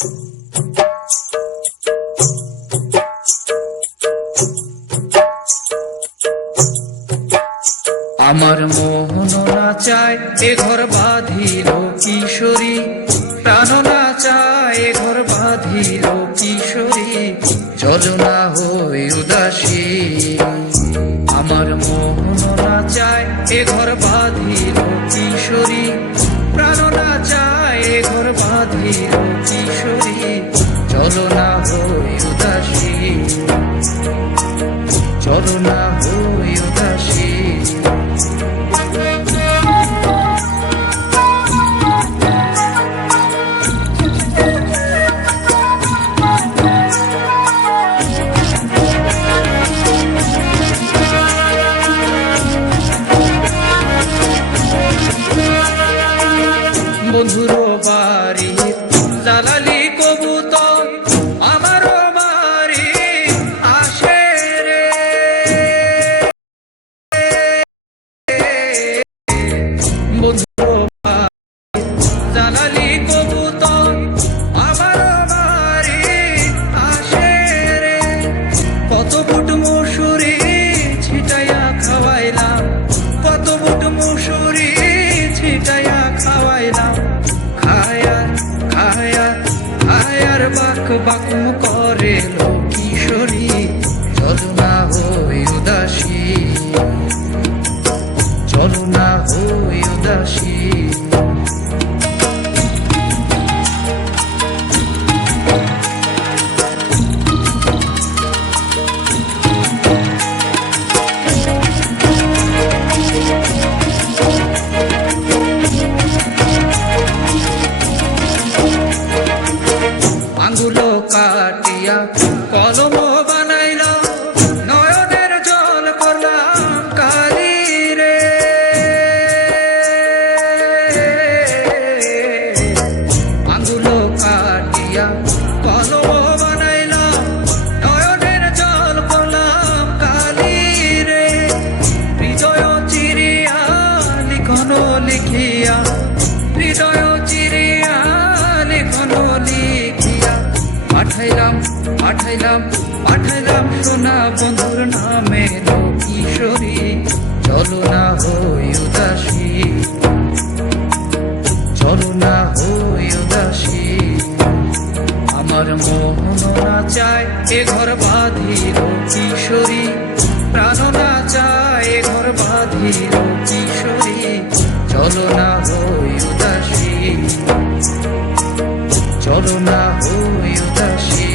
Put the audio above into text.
আমার মোহন না চায় এ ঘর বাঁধিল কিশোরী, প্রাণ না চায় এ ঘর বাঁধিল কিশোরী, চলো না হই উদাসী। আমার মোহন না চায় এ ঘর বাঁধিল কিশোরী, প্রাণ না চায় এ ঘর বাঁধিল কিশোরী, চলো না হই উদাসী, চলো না হই উদাসী। বন্ধুর বাড়ি দালালি কবুতর আমার বাড়ি আসে রে, বন্ধুর বাড়ি দালালি কবুতর আমার বাড়ি আসে রে, কত বুট মুসুরি ছিটাইয়া খাওয়াইলাম, কত বুট মুসুরি ছিটাইয়া খাওয়াইলাম, খায়ার বাক বাকুম করে কিশোরী, চলো না হই উদাসী, চলো না হই উদাসী। আঙ্গুলো কাটিয়া কলম বানাইলাম, নয়নের জল করলাম কালি রে, আঙ্গুলো কাটিয়া কলম বানাইলাম, নয়নের জল করলাম কালি রে, হৃদয় চিরিয়া লিখন লিখিয়া, হৃদয় চিরিয়া লিখন লিখিয়া, পাঠাইলাম পাঠাইলাম পাঠাইলাম সোনা বন্ধুর নামে কিশোরী, চলো না হই উদাসী, চলো না হই উদাসী। আমার মোহন না চায় এ ঘর বাঁধিল কিশোরী, প্রাণ না চায় এ ঘর বাঁধিল কিশোরী, চলো না হই উদাসী, চলো না হই উদাসী।